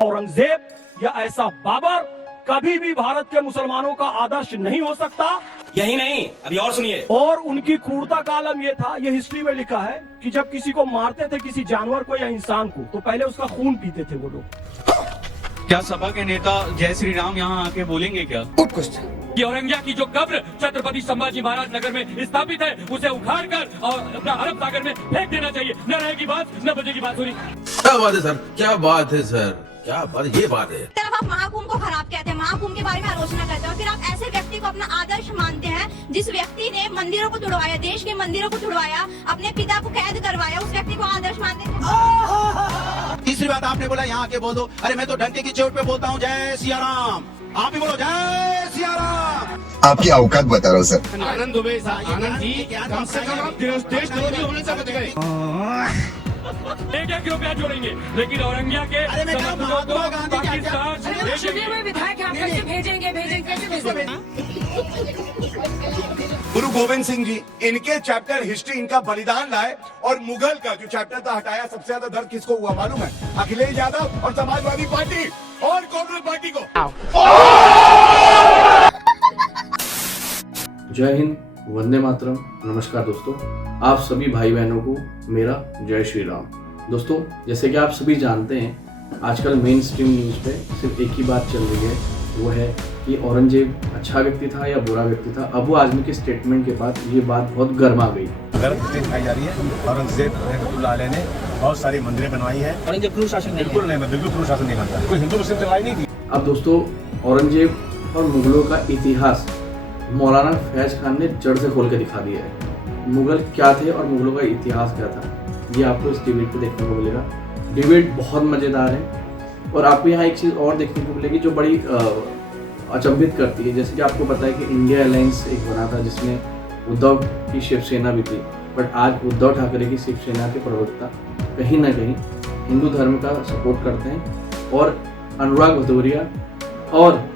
औरंगजेब या ऐसा बाबर कभी भी भारत के मुसलमानों का आदर्श नहीं हो सकता। यही नहीं, अभी और सुनिए। और उनकी क्रूरता का आलम यह था, ये हिस्ट्री में लिखा है कि जब किसी को मारते थे, किसी जानवर को या इंसान को, तो पहले उसका खून पीते थे वो लोग। क्या सभा के नेता जय श्री राम यहाँ आके बोलेंगे क्या? Good question. कि औरंगिया की जो कब्र छत्रपति संभाजी महाराज नगर में स्थापित है, उसे उखाड़ कर और अपना अरब सागर में फेंक देना चाहिए। न रहेगी बात, न बजेगी बांसुरी। क्या बात है सर, क्या बात है सर, क्या बात, ये बात है। तरफ आप महाकुंभ को खराब कहते हैं, महाकुंभ के बारे में आलोचना करते हैं, फिर आप ऐसे व्यक्ति को अपना आदर्श मानते हैं जिस व्यक्ति ने मंदिरों को तुड़वाया, देश के मंदिरों को तुड़वाया, अपने पिता को कैद करवाया, उस व्यक्ति को आदर्श मानते हैं। तीसरी बात आपने बोला यहाँ के बोल दो। अरे मैं तो डंके की चोट पे बोलता हूँ जय सिया राम। आप भी बोलो जय सिया राम। आपकी औकात बता रहा हूँ सर। आनंद दुबे आनंद जी, कम से कम आप देशद्रोही होने से बच गए। एक रुपया जोड़ेंगे, लेकिन औरंगिया के महात्मा गांधी पाकिस्तान विधायक आप कैसे भेजेंगे कैसे भेजेंगे? गुरु गोविंद सिंह जी, इनके चैप्टर हिस्ट्री, इनका बलिदान लाए, और मुगल का जो चैप्टर था हटाया। सबसे ज्यादा दर्द किसको हुआ मालूम है? अखिलेश यादव और समाजवादी पार्टी और कांग्रेस पार्टी को। जय हिंद, वंदे मातरम। नमस्कार दोस्तों, आप सभी भाई बहनों को मेरा जय श्री राम। दोस्तों, जैसे कि आप सभी जानते हैं, आजकल मेन स्ट्रीम न्यूज़ पे सिर्फ एक ही बात चल रही है, वो है कि औरंगजेब अच्छा व्यक्ति था या बुरा व्यक्ति था। अबू आजमी के स्टेटमेंट के बाद ये बात बहुत गर्मा गई। गलत दिखाई जा रही है। औरंगजेब रहमतुल्लाह अलैह ने बहुत सारी मंदिरें बनवाई है। औरंगजेब क्रूर शासन बिल्कुल नहीं, बिल्कुल क्रूर शासन नहीं बनता। कोई हिंदू मुस्लिम लड़ाई नहीं थी। अब दोस्तों, औरंगजेब और मुगलों का इतिहास मौलाना फैज खान ने जड़ से खोल के दिखा दिया है। मुगल क्या थे और मुगलों का इतिहास क्या था, ये आपको इस डिबेट पे देखने को मिलेगा। डिबेट बहुत मज़ेदार है और आपको यहाँ एक चीज़ और देखने को मिलेगी जो बड़ी अचंभित करती है। जैसे कि आपको पता है कि इंडिया अलायंस एक बना था जिसमें उद्धव की शिवसेना भी थी, बट आज उद्धव ठाकरे की शिवसेना के प्रवक्ता कहीं ना कहीं हिंदू धर्म का सपोर्ट करते हैं और अनुराग भदौरिया और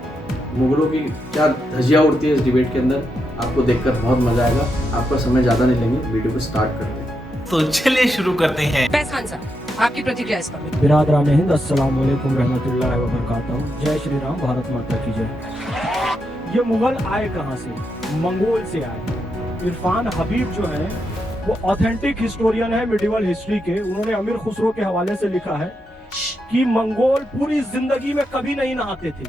मुगलों की क्या धज्जियाँ उड़ती है इस डिबेट के अंदर, आपको देखकर बहुत मजा आएगा। आपका समय ज़्यादा नहीं लेंगे, वीडियो को स्टार्ट करते हैं। तो चलिए शुरू करते हैं। फैज खान साहब, आपकी प्रतिक्रिया इस पर। बिरादरान हिंद, अस्सलाम वालेकुम रहमतुल्लाहि व बरकातहू। जय श्री राम, भारत माता की जय। ये मुगल आए कहाँ से? मंगोल से आए। इरफान हबीब जो है वो ऑथेंटिक हिस्टोरियन है मिडिवल हिस्ट्री के। उन्होंने अमीर खुसरो के हवाले से लिखा है कि मंगोल पूरी जिंदगी में कभी नहीं नहाते थे,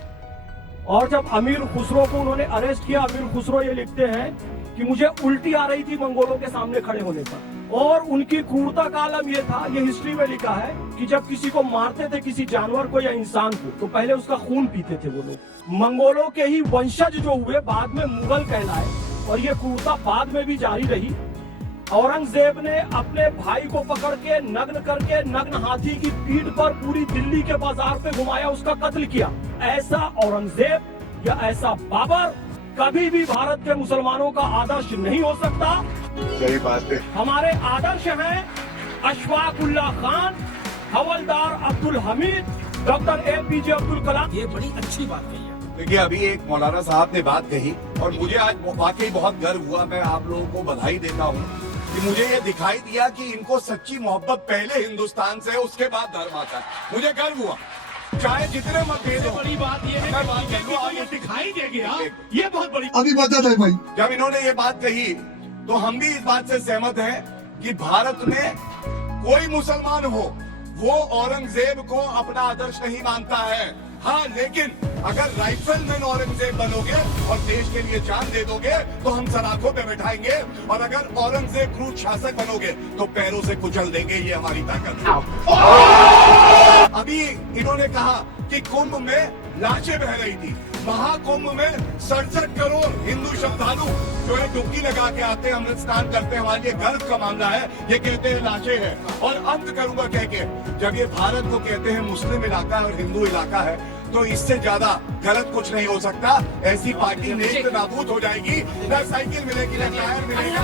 और जब अमीर खुसरो को उन्होंने अरेस्ट किया, अमीर खुसरो ये लिखते हैं कि मुझे उल्टी आ रही थी मंगोलों के सामने खड़े होने पर। और उनकी क्रूरता का आलम यह था, ये हिस्ट्री में लिखा है कि जब किसी को मारते थे, किसी जानवर को या इंसान को, तो पहले उसका खून पीते थे वो लोग। मंगोलों के ही वंशज जो हुए बाद में मुगल कहलाए, और ये क्रूरता बाद में भी जारी रही। औरंगजेब ने अपने भाई को पकड़ के नग्न करके, नग्न हाथी की पीठ पर पूरी दिल्ली के बाजार पे घुमाया, उसका कत्ल किया। ऐसा औरंगजेब या ऐसा बाबर कभी भी भारत के मुसलमानों का आदर्श नहीं हो सकता। सही बात है। हमारे आदर्श हैं अशफाकुल्लाह खान, हवलदार अब्दुल हमीद, डॉक्टर APJ अब्दुल कलाम। ये बड़ी अच्छी बात कही है। देखिए, अभी एक मौलाना साहब ने बात कही और मुझे आज वाकई बहुत गर्व हुआ। मैं आप लोगों को बधाई देता हूँ कि मुझे ये दिखाई दिया कि इनको सच्ची मोहब्बत पहले हिंदुस्तान से, उसके बाद धर्म आता है। मुझे गर्व हुआ, चाहे जितने मतभेद हो। बड़ी बात ये है कि दिखाई दे गया, ये बहुत बड़ी। अभी बता दे भाई। जब इन्होंने ये बात कही तो हम भी इस बात से सहमत हैं कि भारत में कोई मुसलमान हो, वो औरंगजेब को अपना आदर्श नहीं मानता है। हाँ, लेकिन अगर राइफलमैन औरंगजेब बनोगे और देश के लिए जान दे दोगे तो हम सलाखों पे बैठाएंगे, और अगर औरंगजेब क्रूर शासक बनोगे तो पैरों से कुचल देंगे। ये हमारी ताकत है। अभी इन्होंने कहा कि कुंभ में लाशें बह रही थी। महाकुंभ में 67 करोड़ हिंदू श्रद्धालु जो है डुबकी लगा के आते हैं, अमृत स्नान करते हैं। हमारे लिए गर्व का मामला है। ये कहते हैं लाशें हैं। और अंत करूंगा कह के, जब ये भारत को कहते हैं मुस्लिम इलाका और हिंदू इलाका है, तो इससे ज्यादा गलत कुछ नहीं हो सकता। ऐसी पार्टी नेस्त नाबूद हो जाएगी, न साइकिल मिलेगी, न टायर मिलेगा।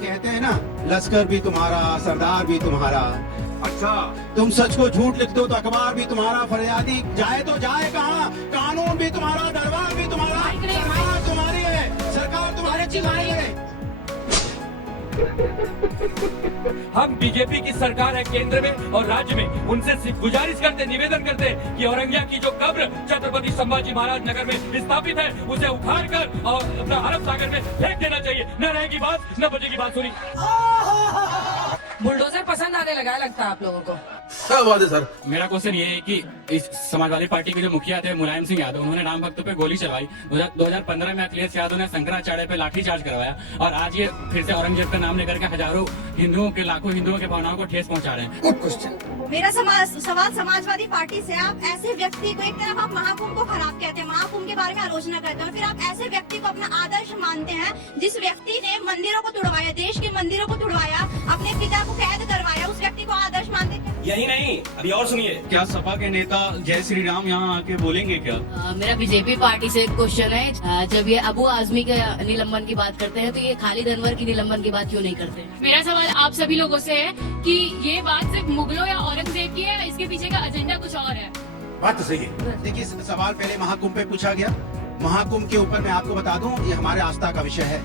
कहते हैं ना, लश्कर भी तुम्हारा, सरदार भी तुम्हारा। अच्छा, तुम सच को झूठ लिख दो तो अखबार भी तुम्हारा, फरियादी जाए तो जाए कहाँ, कानून भी तुम्हारा, दरबार भी तुम्हारा, सरकार तुम्हारी है, सरकार तुम्हारे चिल्लाई है। हम बीजेपी की सरकार है केंद्र में और राज्य में, उनसे सिर्फ गुजारिश करते, निवेदन करते हैं कि औरंगिया की जो कब्र छत्रपति संभाजी महाराज नगर में स्थापित है उसे उखाड़ कर और अपना अरब सागर में फेंक देना चाहिए। न रहेगी बात, न बचेगी बात। सुनी बुलडोजर पसंद आने लगा है लगता है आप लोगों को। क्या बात है सर? मेरा क्वेश्चन ये है कि इस समाजवादी पार्टी के जो मुखिया थे मुलायम सिंह यादव, उन्होंने राम भक्तों पे गोली चलवाई। 2015 में अखिलेश यादव ने शंकराचार्य पे लाठीचार्ज करवाया और आज ये फिर से औरंगजेब का नाम लेकर के हजारों हिंदुओं के, लाखों हिंदुओं के भावनाओं को ठेस पहुंचा रहे हैं। मेरा सवाल समाजवादी पार्टी से, आप ऐसे व्यक्ति को, एक तरफ आप महाकुंभ को खराब कहते हैं, महाकुंभ के बारे में आलोचना करते हैं, फिर आप ऐसे व्यक्ति को अपना आदर्श मानते हैं जिस व्यक्ति ने मंदिरों को तुड़वाया, देश के मंदिरों को तुड़वाया, अपने पिता को कैद करवाया, उस व्यक्ति को आदर्श मानते हैं। यही नहीं, अभी और सुनिए। क्या सपा के नेता जय श्री राम यहाँ आके बोलेंगे क्या? मेरा बीजेपी पार्टी से एक क्वेश्चन है, जब ये अबू आजमी के निलंबन की बात करते हैं तो ये खालिद अनवर की निलंबन की बात क्यों नहीं करते? मेरा सवाल आप सभी लोगों से है कि ये बात सिर्फ मुगलों या औरंगजेब की है या इसके पीछे का एजेंडा कुछ और है? बात तो सही है। देखिए, सवाल पहले महाकुंभ पे पूछा गया। महाकुंभ के ऊपर मैं आपको बता दूं, ये हमारे आस्था का विषय है,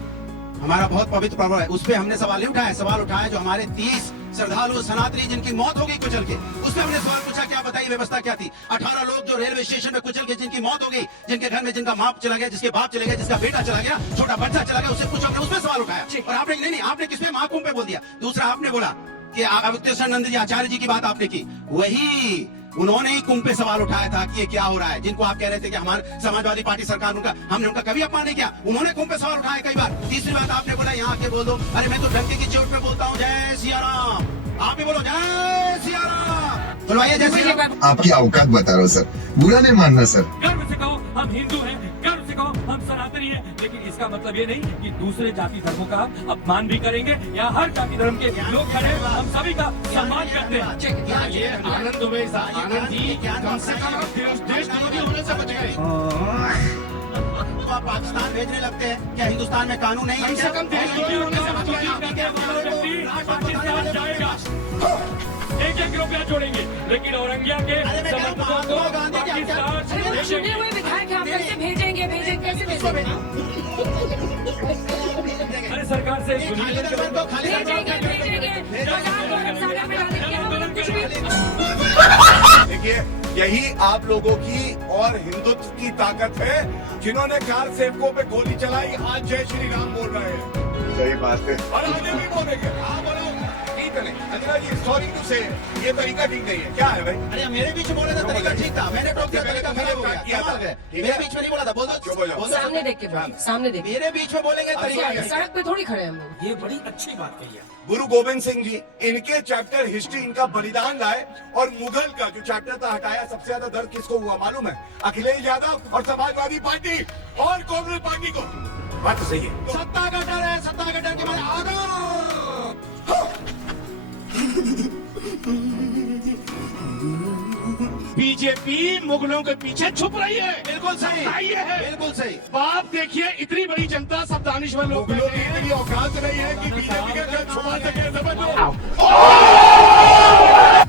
हमारा बहुत पवित्र पर्व है। उस पे हमने सवाल नहीं उठाया, सवाल उठाया जो हमारे 30 श्रद्धालु सनातनी जिनकी मौत हो गई कुचल के, उसमें हमने सवाल पूछा क्या बताइए व्यवस्था क्या थी। 18 लोग जो रेलवे स्टेशन में कुचल के जिनकी मौत हो गई, जिनके घर में जिनका माप चला गया, जिसके बाप चले गए, जिसका बेटा चला गया, छोटा बच्चा चला गया, उससे पूछा, हमने उसमें सवाल उठाया। और आपने नहीं, आपने किसमें महाकुंभ पे बोल दिया। दूसरा आपने बोला कि अवधेशानंद जी आचार्य जी की बात आपने की, वही उन्होंने ही कुंभ पे सवाल उठाया था कि ये क्या हो रहा है, जिनको आप कह रहे थे कि हमारे समाजवादी पार्टी सरकार, उनका हमने उनका कभी अपमान नहीं किया, उन्होंने कुंभ पे सवाल उठाया कई बार। तीसरी बात आपने बोला यहाँ आके बोल दो, अरे मैं तो डंके की चोट पे बोलता हूँ जय सिया राम, आप भी बोलो जय सिया राम, बुलवाइए जय सिया राम। आपकी औकात बता रहा हूँ सर, बुरा नहीं मानना सर। गर्व से कहो हम हिंदू हैं, गर्व से कहो हम सनातनी हैं, लेकिन इसका मतलब ये नहीं कि दूसरे जाति धर्मों का अपमान भी करेंगे या हर जाति धर्म के लोग खड़े हम सभी का सम्मान करते हैं। ये आनंद दुबे साहब, आनंद जी, कम से कम आप देशद्रोही होने से बच गए। तो आप पाकिस्तान भेजने लगते हैं, क्या हिंदुस्तान में कानून नहीं है? कम से कम देशद्रोही होने से बच पाकिस्तान जाएगा, 1-1 रुपया जोड़ेंगे, लेकिन औरंगिया के समर्थकों को पाकिस्तान चुने हुए विधायक यहाँ पर से भेजेंगे कैसे भेजेंगे? अरे सरकार से सुनिए, देखिए, यही आप लोगों की और हिंदुत्व की ताकत है, जिन्होंने कार सेवकों पे गोली चलाई, आज जय श्री राम बोल रहे हैं। सही बात है। और आगे भी बोलेंगे, हाँ बोलो, ठीक है नहीं अंजना जी, सॉरी टू से ये तरीका ठीक नहीं है। क्या है भाई? अरे मेरे बीच में बोले था तरीका ठीक था, मैंने टोक दिया, तरीका खराब हो गया, क्या बात है? मेरे बीच में नहीं बोला था, बोल दो सामने देख के, सामने देख। मेरे बीच में बोलेंगे तरीका। सड़क पे थोड़ी खड़े हम लोग। ये बड़ी अच्छी बात कही है। गुरु गोविंद सिंह जी, इनके चैप्टर हिस्ट्री, इनका बलिदान लाए, और मुगल का जो चैप्टर था हटाया। सबसे ज्यादा दर्द किसको हुआ मालूम है? अखिलेश यादव और समाजवादी पार्टी और कांग्रेस पार्टी को। बात तो सही है। सत्ता का डर है, सत्ता का डर के बाद बीजेपी मुगलों के पीछे छुप रही है। बिल्कुल सही, है बिल्कुल सही। आप देखिए, इतनी बड़ी जनता, सब दानिश्वर लोग मुगलों की इतनी औकात नहीं है कि बीजेपी का घर छुपा सके। समझ लो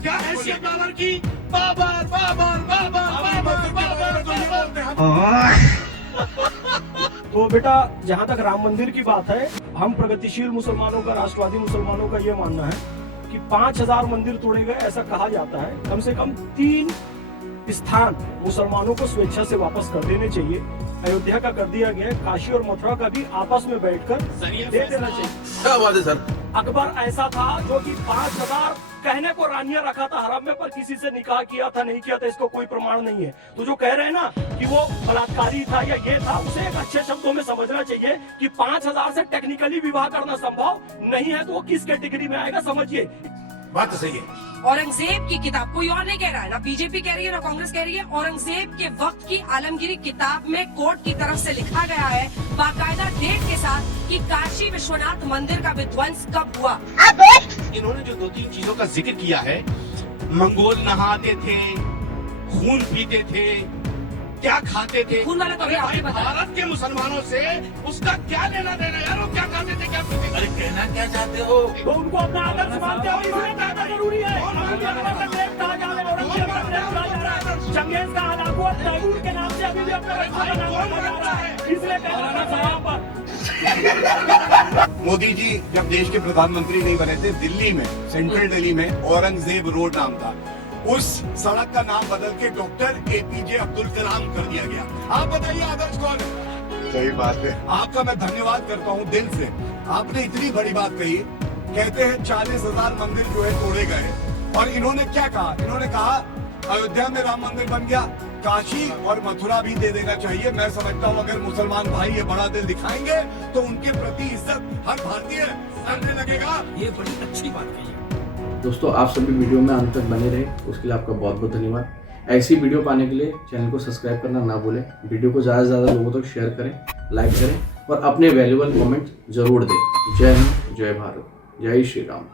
क्या हैसियत बाबर की, बाबर बाबर बाबर बाबर बाबर। तो बेटा, जहाँ तक राम मंदिर की बात है, हम प्रगतिशील मुसलमानों का, राष्ट्रवादी मुसलमानों का ये मानना है कि 5000 मंदिर तोड़े गए, ऐसा कहा जाता है। कम से कम 3 स्थान मुसलमानों को स्वेच्छा से वापस कर देने चाहिए। अयोध्या का कर दिया गया, काशी और मथुरा का भी आपस में बैठकर दे देना चाहिए। क्या बात है सर? अकबर ऐसा था जो कि 5000 कहने को रानियां रखा था हरम में, पर किसी से निकाह किया था नहीं किया था, इसको कोई प्रमाण नहीं है। तो जो कह रहे हैं ना कि वो बलात्कारी था या ये था, उसे एक अच्छे शब्दों में समझना चाहिए कि 5000 से टेक्निकली विवाह करना संभव नहीं है, तो वो किस कैटेगरी में आएगा, समझिए। बात तो सही है। औरंगजेब की किताब, कोई और नहीं कह रहा है, ना बीजेपी कह रही है ना कांग्रेस कह रही है, औरंगजेब के वक्त की आलमगीरी किताब में कोर्ट की तरफ से लिखा गया है बाकायदा डेट के साथ कि काशी विश्वनाथ मंदिर का विध्वंस कब हुआ। इन्होंने जो 2-3 चीजों का जिक्र किया है, मंगोल नहाते थे, खून पीते थे, क्या खाते थे, खून वाला तो अभी आपने बताया। भारत के मुसलमानों से उसका क्या लेना देना यार? वो क्या खाते थे, क्या पीते थे? अरे कहना क्या चाहते हो? तो उनको अपना आदर्श मानते हो, इसलिए कहना जरूरी है। चंगेज का हलाकू अब तैमूर के नाम से अभी भी अपना रास्ता बना हुआ है, इसलिए कहना था यहाँ पर। मोदी जी जब देश के प्रधानमंत्री नहीं बने थे, दिल्ली में, सेंट्रल दिल्ली में औरंगजेब रोड नाम था, उस सड़क का नाम बदल के डॉक्टर APJ अब्दुल कलाम कर दिया गया। आप बताइए आदर्श कौन है? सही बात है। आपका मैं धन्यवाद करता हूँ दिल से। आपने इतनी बड़ी बात कही। कहते हैं 40,000 मंदिर जो है तोड़े गए, और इन्होंने क्या कहा? इन्होंने कहा अयोध्या में राम मंदिर बन गया, काशी और मथुरा भी दे देना चाहिए। मैं समझता हूँ अगर मुसलमान भाई ये बड़ा दिल दिखाएंगे तो उनके प्रति इज्जत हर भारतीय करने लगेगा। ये बड़ी अच्छी बात कही है। दोस्तों, आप सभी वीडियो में अंत तक बने रहे, उसके लिए आपका बहुत बहुत धन्यवाद। ऐसी वीडियो पाने के लिए चैनल को सब्सक्राइब करना ना भूलें, वीडियो को ज़्यादा से ज़्यादा लोगों तक शेयर करें, लाइक करें और अपने वैल्यूबल कमेंट जरूर दें। जय हिंद, जय भारत, जय श्री राम।